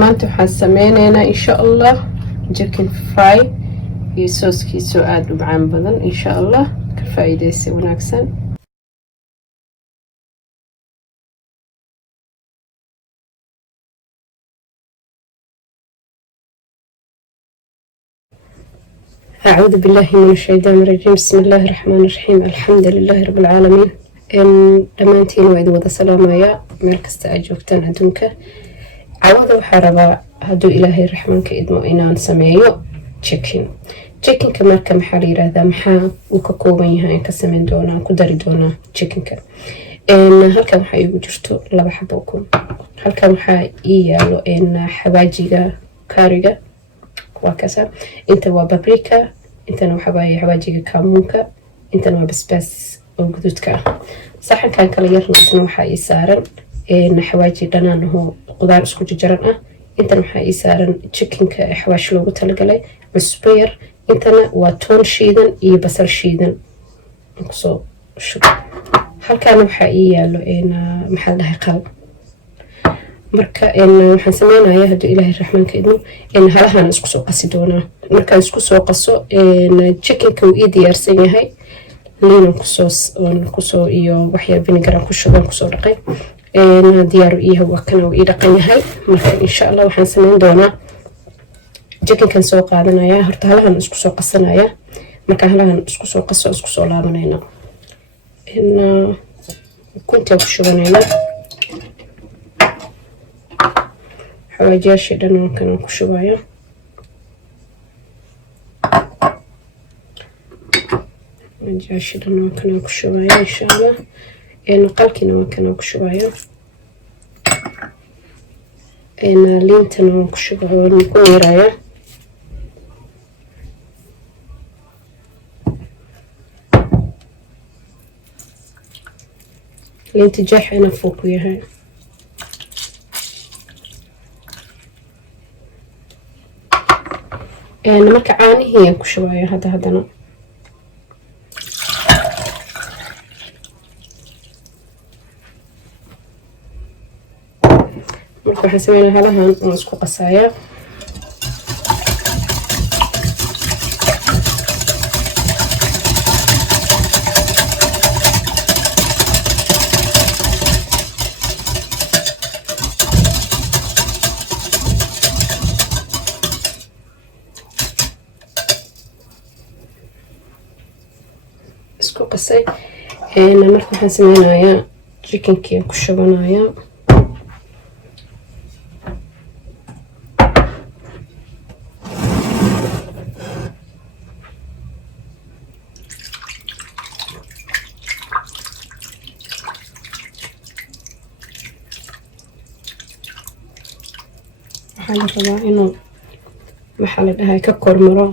maanta waxaan sameynaynaa insha allah chicken fry iyo sooskiisoo aada u macaan badan insha allah ka faa'iidaysi wanaagsan. أعوذ بالله من الشيطان الرجيم. بسم الله الرحمن الرحيم. الحمد لله رب العالمين. dhammaantiin waa idin wada salaamayaa meel kasta aad joogtaan adduunka. cawada waxaa rabaa hadduu ilaahay raxmaanka idmo inaan sameeyo chickenka marka maxaa la yiraahdaa, maxaa uu ka kooban yahay aan ka sameyn doonaa, ku dari doonaa chickenka. halkan waxaa iigu jirto 2 xabo ukun. halkan waxaa ii yaalo xawaajiga kaariga waa kasa. inta waa paprika, intana waxaa waaye xawaajiga kaamuunka, intana waa basbaas oo guduudka ah. saxankan kala yarna isna waxaa ii saaran xawaaji dhanaan oo qudaar isku jajaran ah. intana waxaa ii saaran chickenka xawaash loogu talagalay, cusbo yar. intana waa toon shiidan iyo basal shiidan kusoo shub. halkaana waxaa ii yaalo maxaa dhahay qalab. marka waxaan sameynayaa hadduu ilaahay raxmaanka idmo halahan isku soo qasi doonaa. markaan isku soo qaso chickenka uu ii diyaarsan yahay, liinan kusoo iyo waxyar vinegaran ku shubaan kusoo dhaqay. diyaaru iyo waa kana uu ii dhaqan yahay. marka insha allah waxaan sameyn doonaa chickenkan soo qaadanaya. horta halahan isku soo qasanaya. marka halahan isku soo qaso isku soo laabanayna ukunta ku shubanayna. xawaajiyaashii dhan kana ku shubaya. xawaajiyaashii dhan kana ku shubaya insha allah. qalkiina waa kana ku shubaya. liintana waan ku shubaya, waan ku miiraya. liinta jeexina fuu ku yahay. marka caanihii aan ku shubaya haddana. marka waxaan sameynaya halahan waan isku qasayaa. isku qasay. marka waxaan sameynayaa chickenkii aan ku shubanayaa. waxaa la rabaa inuu maxaa la dhahay ka kormaro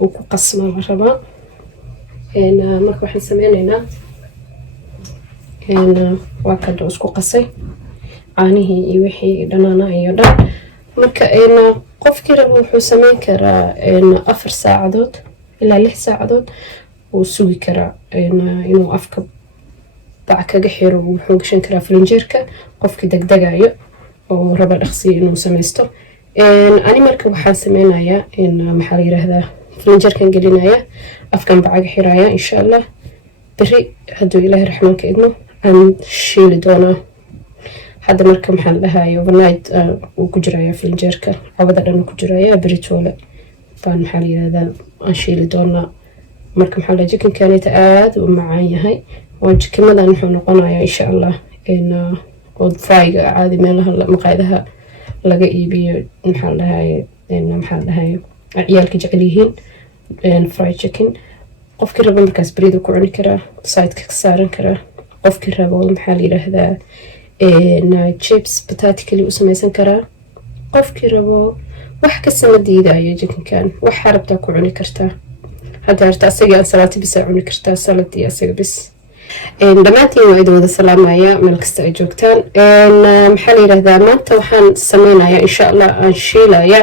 uu ku qasmo la rabaa. marka waxaan sameynaynaa waa kada isku qasay caanihii iyo wixii dhanaana iyo dhan. marka qofkii raba wuxuu sameyn karaa 4 saacadood ilaa 6 saacadood uu sugi karaa inuu afka bac kaga xiro. wuxuu gashan karaa filinjeerka qofkii degdegayo oo raba dhaqsi inuu sameysto. ani marka waxaan sameynayaa maxaa la yiraahdaa, filinjeerkan gelinaya, afkan bacaga xiraya insha allah. beri hadduu ilaahay raxmaanka idmo aan shiili doonaa. hadda marka maxaa la dhahayo overnight uu ku jiraya filinjeerka, cawada dhan ku jiraya. beri toole baan maxaa la yiraahdaa aan shiili doonaa. marka maxaa la chickenkanita aad u macaan yahay. oo chickenmadan wuxuu noqonayaa insha allah oo fryga caadi meelaha maqaayadaha laga iibiyo maxaa la dhahayo ciyaalka jecel yihiin fried chicken. qofkii rabo markaas bariid ku cuni karaa, sideka ka saaran karaa. qofkii rabo maxaa la yiraahdaa chips potato kali u sameysan karaa. qofkii rabo wax ka sama diidayo chickenkan, waxa rabtaa ku cuni kartaa. hadda harta asaga ansalaati bis cuni kartaa, salad iyo asaga bis. dhammaantiin waa idin wada salaamaya meel kasta ay joogtaan. maxaa la yiraahdaa maanta waxaan sameynayaa insha allah aan shiilaya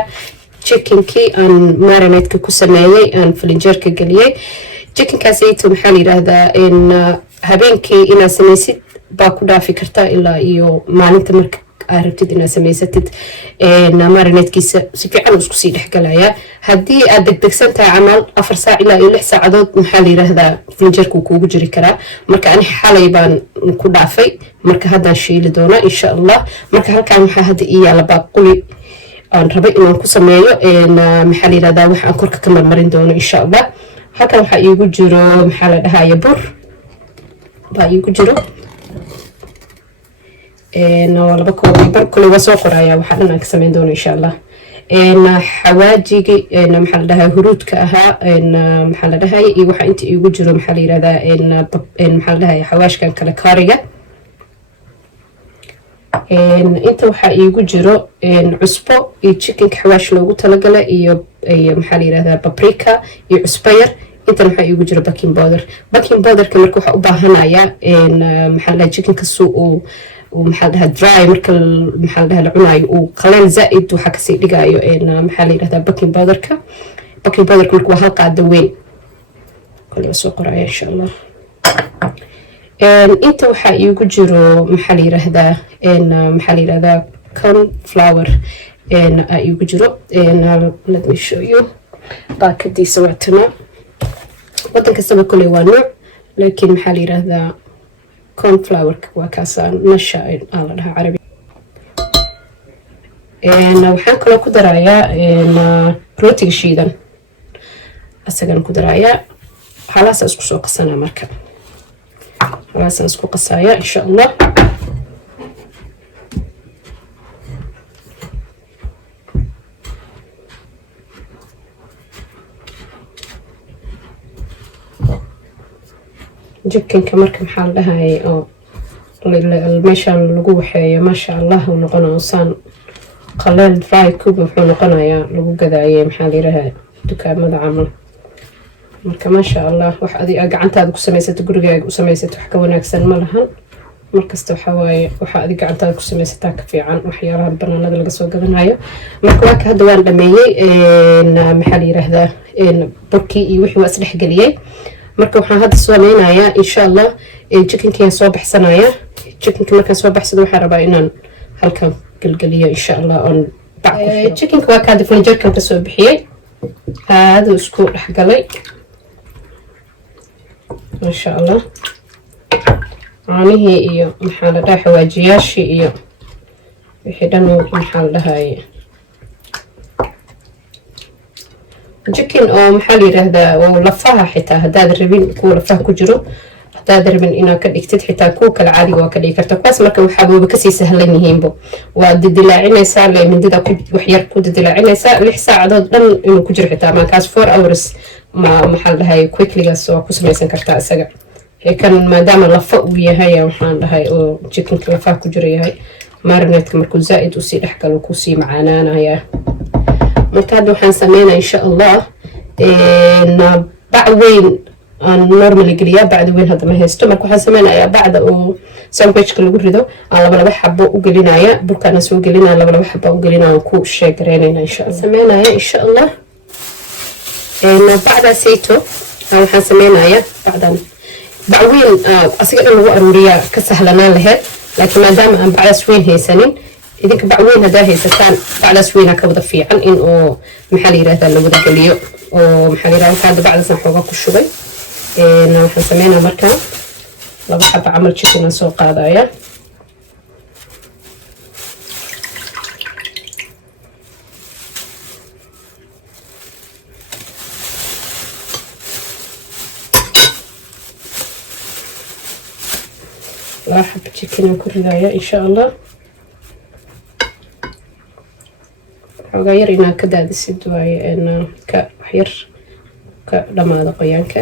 chickenkii aan marinate-ka ku sameeyay, aan filinjeerka geliyay. chickenkaas ayto maxaa la yiraahdaa habeenkii inaad sameysid baa ku dhaafi kartaa ilaa iyo maalinta marka aad rabtid inaad samaysatid marinadkiisa si fiican uu isku sii dhexgalayaa. haddii aad degdegsan tahay camal 4 saac ilaa 6 saacadood maxaa la yiraahdaa flinjerku kuugu jiri karaa. marka ani xalay baan ku dhaafay, marka haddaan shiili doonaa insha allah. marka halkaan waxaa hadda ii yaala baaquli aan rabay inaan ku sameeyo maxaa la yiraahdaa wax aan korka ka marmarin doono insha allah. halkaan waxaa iigu jiro maxaa la dhahaye bur baa iigu jiro laba koob bar kale waa soo qoraya waxaa dhan aan ka samayn doono insha allah. xawaajigi maxaa la dhahaa huruudka ahaa maxaa la dhahaye iyo waxaa inta iigu jiro maxaa la yiraahdaa maxaa la dhahaye xawaashkan kale kaariga. inta waxaa iigu jiro cusbo iyo chickenka xawaash loogu talagalay iyo maxaa la yiraahdaa paprika iyo cusbo yar. intan waxaa iigu jiro baking powder. baking powderka marka waxaa u baahanaya maxaa la dhahaa chickenka suu maxaa la dhahaa dry marka maxaa la dhahaa la cunaayo uu qaleel zaa'id waxaa kasii dhigayo maxaa la yiraahdaa baking powderka. baking powderka marka waa hal qaado weyn kale soo qoraya insha allah. inta waxaa iigu jiro maxaa la yiraahdaa maxaa la yiraahdaa corn flour iigu jiro. let me show you baakadiisa waa tuna. wadan kastaba kule waa nooc laakiin maxaa la yiraahdaa corn flourka waa kaasa nasha la dhahaa carabi. waxaan kaloo ku darayaa rootiga shiidan asagan ku darayaa. halaasa isku soo qasana marka halaasa isku qasaya insha allah. jikinka marka maxaa la dhahaye oo meeshaan lagu waxeeyo maasha allah uu noqonayo saan qaleel dry cube wuxuu noqonayaa lagu gadaaye maxaa la yiraahdaa dukaamada camal. marka maasha allah wax adiga gacantaada ku samaysato gurigaaga u samaysato wax ka wanaagsan ma lahan. markasta waxaa waaye waxa adiga gacantaada ku samaysataa ka fiican waxyaalaha banaanada laga soo gadanayo. marka waa ka hadda waan dhameeyey maxaa la yiraahdaa burkii iyo wixii waa isdhexgeliyey. marka waxaan hadda sameynayaa insha allah chickenkiaan soo baxsanaya. chickenka markaan soo baxsado waxaan rabaa inaan halkan gelgeliyo insha allah on chickenka waa kaadi flinjerkan ka soo bixiyey aada isku dhexgalay maasha allah. caanihii iyo maxaa la dhahaa xawaajiyaashii iyo wixii dhan maxaa la dhahaye chicken oo maxaa la yiraahdaa oo lafaha xitaa haddaad rabin kuwa lafaha ku jiro haddaad rabin inaad ka dhigtid xitaa kuwa kale caadiga waa ka dhigi karta. kuwaas marka waxaaba kasii sahlan yihiinba waa didilaacinaysaa le mindida wax yar ku didilaacinaysaa 6 saacadood dhan inuu ku jiro xitaa markaas 4 hours maxaa la dhahay quicklygaas waa ku samaysan kartaa isaga. kan maadaama lafa uu yahay waxaan dhahay oo chickenka lafaha ku jiro yahay marinadka markuu zaa'id usii dhexgalo kusii macaanaanaya. marka hadda waxaan sameynaa insha allah bac weyn aan normally geliyaa. bacda weyn hadda ma haysto marka waxaan sameynayaa bacda oo sandwichka lagu rido aan laba xabo u gelinaya. burkaana soo gelinaya laba xabo u gelinaya ku sheegareynayna insha allah. sameynaya insha allah bacda sayto waxaan sameynayaa bacdan bac weyn asiga dhan lagu aruuriyaa ka sahlanaan lahayd laakiin maadaama aan bacdaas weyn haysanin idinka bac weyn haddaa haysataan bacdaas weynaa ka wada fiican in oo maxaa la yiraahdaa la wada geliyo oo maxaa la yiraahdaa hadda bacdaasna xoogaa ku shubay. waxaan sameynaa markaan 2 xabo camal chicken aan soo qaadaya. حب chicken ku ridaya insha allah. xogaa yar inaa ka daadisid waaye ka waxyar ka dhamaada qoyaanka.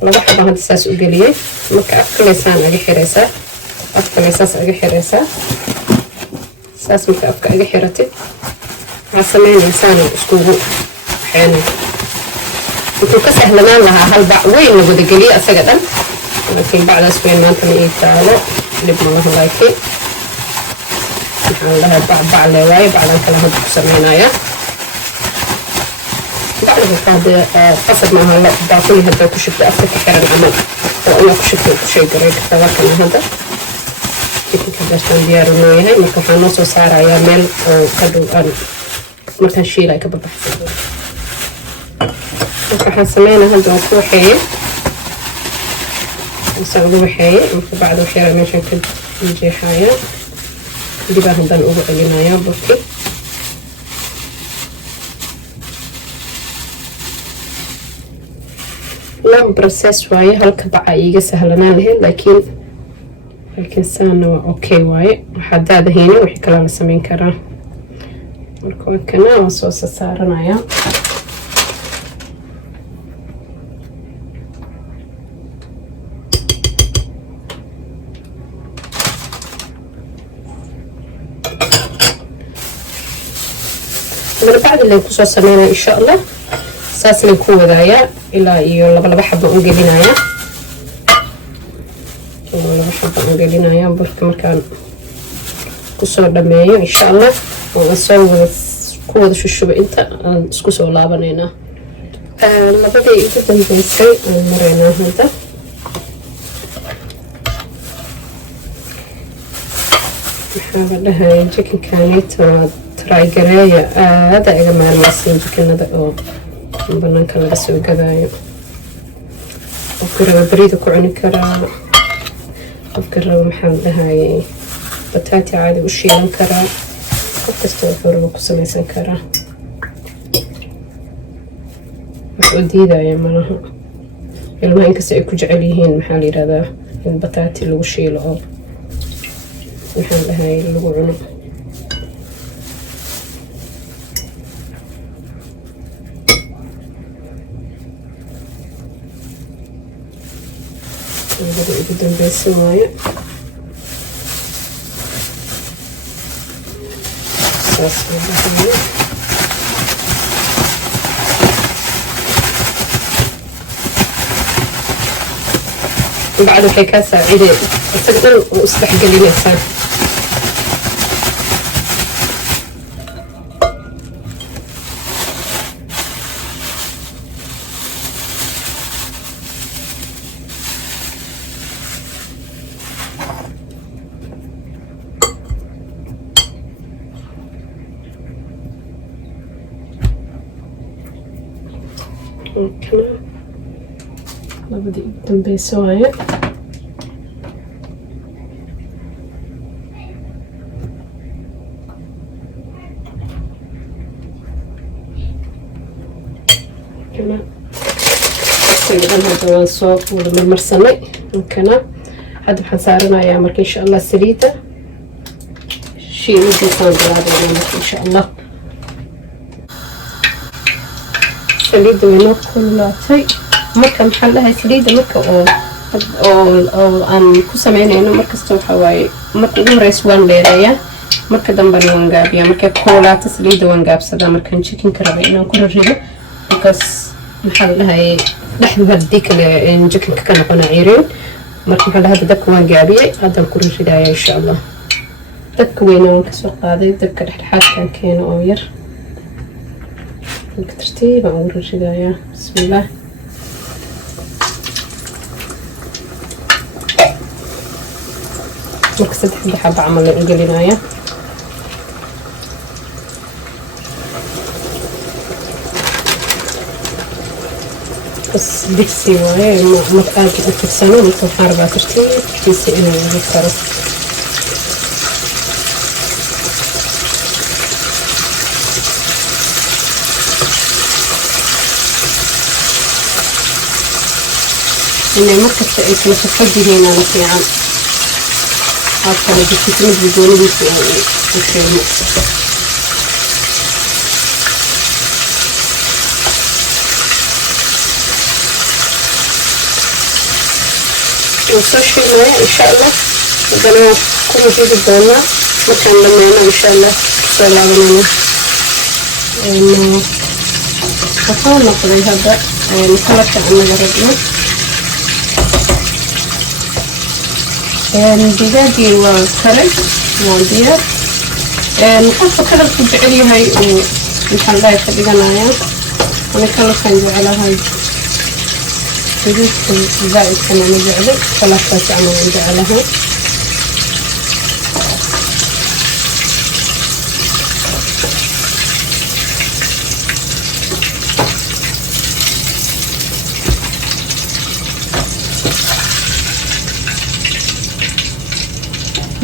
2 xabo hadda saas u geliyey. marka afkaleysaan aga xiraysaa afkaleysaas aga xiraysaa saas marka afka aga xiratid waxaa sameynaysaan iskugu waxeena wuxuu ka sahlanaan lahaa hal bac weyn la wada geliyo asaga dhan laakiin bacdaas weyn maanta ma ii taalo dhib ma laha. laakiin waxaan lahaa bac le waaye bacdan kale hadda ku sameynaya. bacda waxaa qasab maaha baaquli haddaa ku shubta afka ka xiran camal oo inaa ku shubta ku sheegaray kartaa waa kana hadda chicken hadeertaan diyaar noo yahay. Marka waxaan noo soo saarayaa meel oo ka dhow aan markaan shiilay ka babaxsan. Marka waxaan sameynaa hadda waan ku waxeeye isaga waxeeye marka bacda waxyaala meeshaan ka jeexaya dibaa haddaan ugu celinayaa burki. laba process waaye, halka baca iiga sahlanaan lahayd laakiin saana waa okay waaye. waxaa daadahayna wixii kalaa la sameyn karaa. marka waa kana waan soo saaranayaa. bacdi leen kusoo sameynaya insha allah. saas leen ku wadaayaa ilaa iyo laba xabo u gelinayaa. laba xabo u gelinayaa burka markaan kusoo dhameeyo insha allah. waan soo ku wada shushuba inta aan isku soo laabanaynaa. labadii ugu dambeysay aan maraynaa hadda. waxaa la dhahay jikinkaaniita trygareeya aada iga maalmaysiin jikinada oo banaanka laga soo gadaayo. qofka raba bariida ku cuni karaa, qofka raba maxaa la dhahay bataati caadi u shiilan karaa, qof kasta wuxuu raba ku samaysan karaa. wax u diidaya malaha. ilmaha inkasta ay ku jecel yihiin maxaa la yidhahdaa in bataati lagu shiilo oo maxaa la dhahay lagu cuno. labada ugu dambeysa waaye. saas oo dhahayo. bacda waxay kaa saacideen isaga dhan u isdhexgelinaysaa. labadii ugu dambeysa waaye. hadda waan soo wada marmarsanay. kana hadda waxaan saaranayaa marka insha allah saliida shiilidiisaan bilaabayna marka insha allah. saliidda way noo kululaatay. marka maxaa dhahay saliidda marka oo aan ku sameynayno markasta waxaa waaye marka ugu horeysa waan dheereeyaa, marka dambena waan gaabiyaa. markay kululaato saliidda waan gaabsadaa markaan jikinka raba inaan ku rarido. markaas maxaa la dhahay dhexdu haddii kale jikinka ka noqona ciiriin. marka maxaa dhahay hadda dabka waan gaabiyey, haddaan ku raridayaa insha allah. dabka weyna waan kasoo qaaday, dabka dhexdhexaadkan keeno oo yar. marka tartiibaan ugu raridayaa. bismillaah. marka 3 xabo camal la gelinaya. bas digsi waaye ma aad u firsano. marka waxaan rabaa tartiibtiisa inuu ugu karo. inay markasta ay kala fafad yihiin aan fiican. kala jirto mid goonidiisa u sheegno. soo shiilnaya insha allah. haddana ku ridi doonaa markaan dhameyno insha allah. soo laabanayno. waxaa noqday hadda kalarka anaga rabno. digaagii waa kare waa diyaar. qofka kalarku jecel yahay uu maxaan dhahay ka dhiganayaa. ana kalarkan jecelahay gaduudka zaa'idkan ana jeclay. kalarkaas ana waan jecelahay.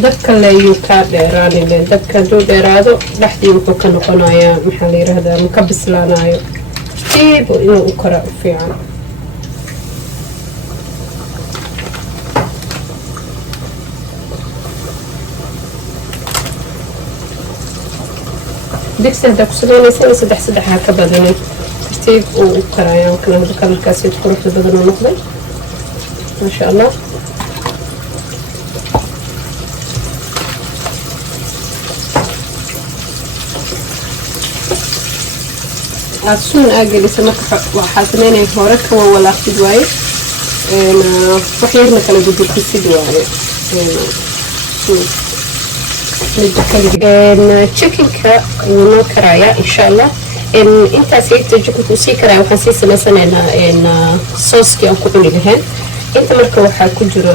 dabka leeyuu kaa dheeraanile. dabka hadduu dheeraado dhexdii wuxuu ka noqonayaa maxaa la yiraahdaa maka bislaanayo. tiibo inuu u kora u fiican. digsi haddaa ku sameynaysa 3 ha ka badanin. tartiib uu u karaya kalarkaasi quruxda badan oo noqday maasha allah. aadsuun aagelisa marka waxaa sameynaya hore kawa walaaqtid waaye wax yarna kala gudurkisid waaye. chickenka wuu noo karayaa insha allah. intaas yagta chickenka uu sii karaya waxaan sii samaysanaynaa sooskii aan ku cuni lahayn. inta marka waxaa ku jiro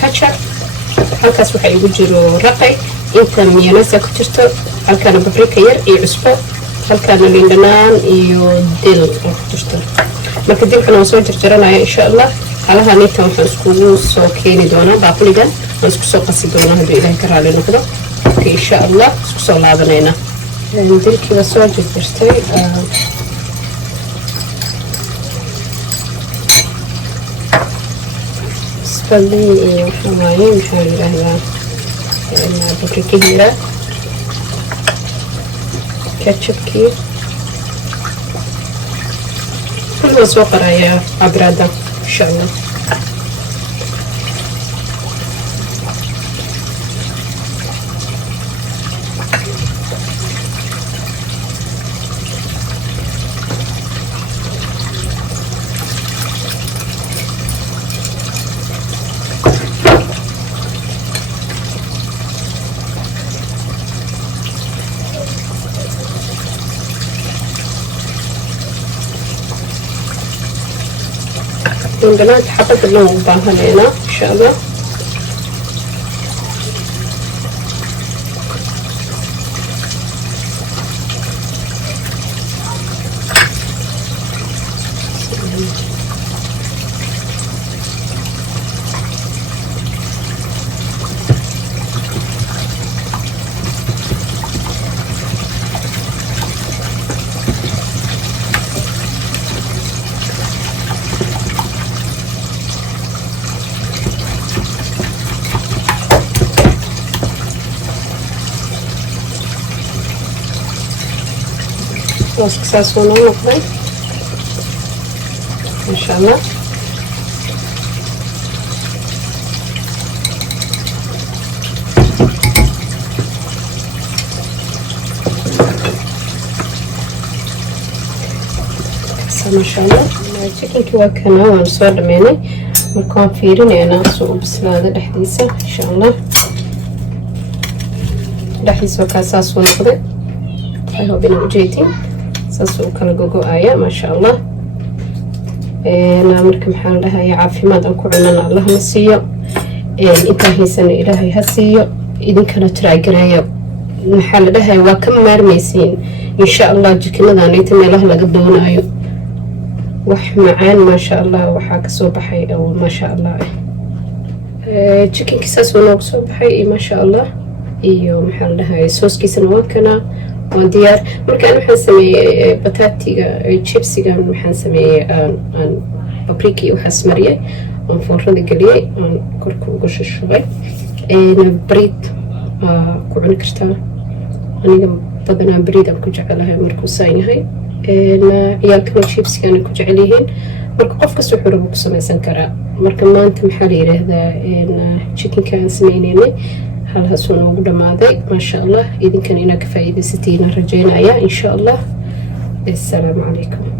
ketchup, halkaas waxaa igu jiro raqay, inta mayonnaise ku jirto, halkaana paprika yar iyo cusbo, halkaana liin dhanaan iyo dil oo ku jirto. marka dilkana waan soo jarjaranaya insha allah. halahan intan waxaan iskugu soo keeni doonaa baaquligan, waan isku soo qasi doonaa hadduu ilaahay ka raali noqdo. marka insha allah isku soo laabanayna. dilkii waa soo jarjartay. isbadii iyo waxaa waaye maxaa la yiraahdaa paprikahira, ketchupkii kulli waan soo qarayaa cabrada insha allah. دلوقتي حطيت اللون بتاعها هنا ان شاء الله. Vamos que se noqday insha allah. masha allah chickenki waa kana waan soo dhameynay. marka waan fiirinaynaa soo u bislaada dhexdiisa insha allah. dhexdiisa waa kaasaa soo noqday. I hope inaa ujeedin saasuu kala gogo-aya maasha allah. marka maxaa la dhahayaa caafimaad aan ku cunana allah na siiyo. intaa haysana ilaahay ha siiyo. idinkana tiraagareeya maxaa la dhahayaa waa ka maarmaysiin insha allah. jikinadaan inta meelaha laga doonayo wax macaan maasha allah waxaa kasoo baxay oo maasha allah. chickenki saasuu noogu soo baxay maasha allah. iyo maxaa la dhahayaa sooskiisana waa kana waan diyaar. markaan waxaan sameeyey bataatiga chipsigan waxaan sameeyey aan paprika iyo waxaas mariyay aan foornada geliyey aan korka uga shashubay. bariid ku cuni kartaa. aniga badanaa bariid aan ku jecelahay markuu saan yahay. ciyaalkana chipsigan ku jecel yihiin. marka qof kasta wuxuu rabo ku samaysan karaa. marka maanta maxaa la yiraahdaa chickenkaan sameynaynay halhaasuu noogu dhammaaday maasha allah. idinkana inaa ka faa'iidaysatiin rajaynaya insha allah. assalaamu calaykum.